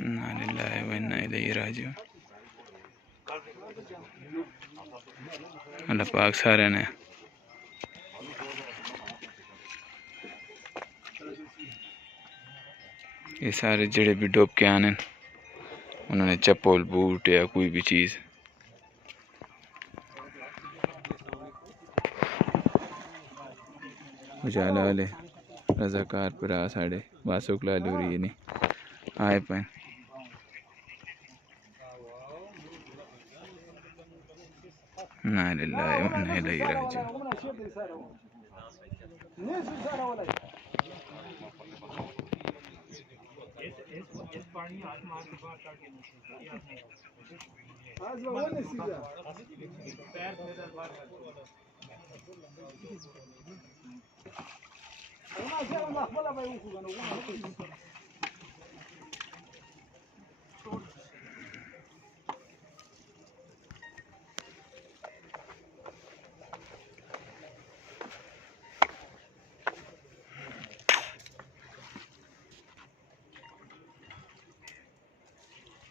इन्ना लिल्लाहि व इन्ना इलैहि राजिऊन। अल्लाह पाक सारे ने ये सारे जड़े भी डूब के आने उन्होंने चप्पल बूट या कोई भी चीज़ उजाला वाले रजाकार पर साढ़े बासुक लालूरी नहीं आए पन ना लिल्लाहि व इन्ना इलैहि राजिऊन।